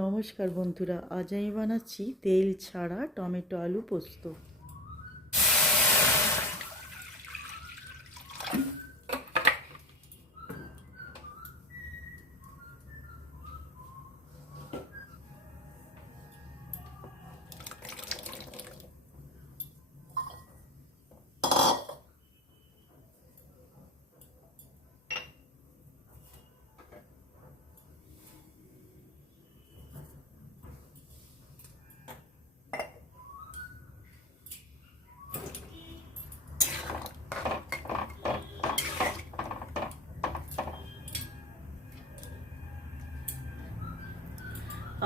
নমস্কার বন্ধুরা আজ আমি বানাচ্ছি তেল ছাড়া টমেটো আলু পোস্ত।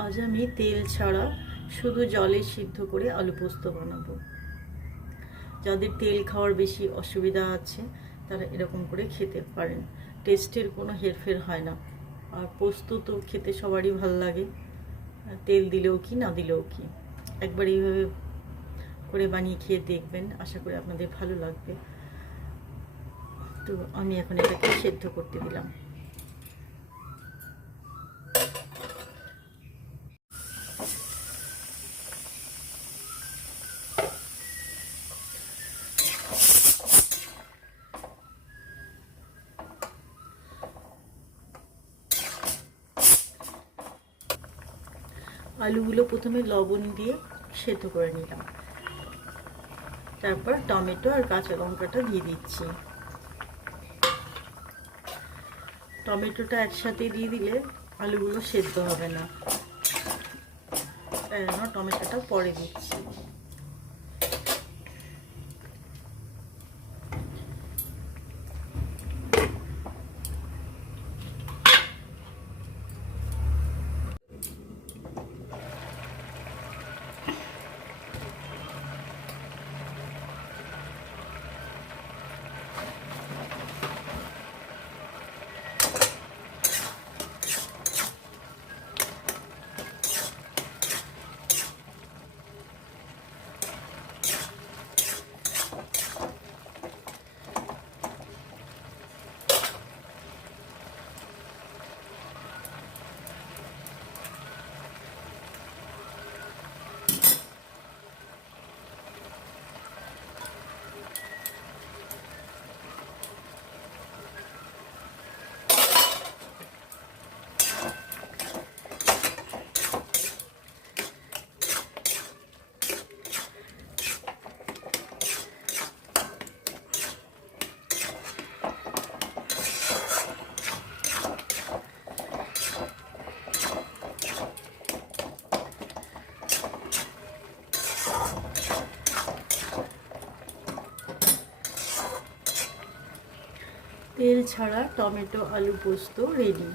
আজ আমি তেল ছাড়া শুধু জলে সিদ্ধ করে আলু পোস্ত বানাবো। যাদের তেল খাওয়ার বেশি অসুবিধা আছে, তারা এরকম করে খেতে পারেন। টেস্টের কোনো হেরফের হয় না। আর পোস্ত তো খেতে সবারই ভালো লাগে। তেল দিলেও কি, না দিলেও কি? একবার এইভাবে করে বানিয়ে খেয়ে দেখবেন। আশা করি আপনাদের ভালো লাগবে। তো আমি এখন এটাকে সেদ্ধ করতে দিলাম। আলুগুলো প্রথমে লবণ দিয়ে সেদ্ধ করে নিলাম। তারপর টমেটো আর কাঁচা লঙ্কাটা দিয়ে দিচ্ছি। টমেটোটা একসাথে দিয়ে দিলে আলুগুলো সেদ্ধ হবে না। টমেটোটা পরে দিচ্ছি। তেল ছাড়া টমেটো আলু পোস্ত রেডি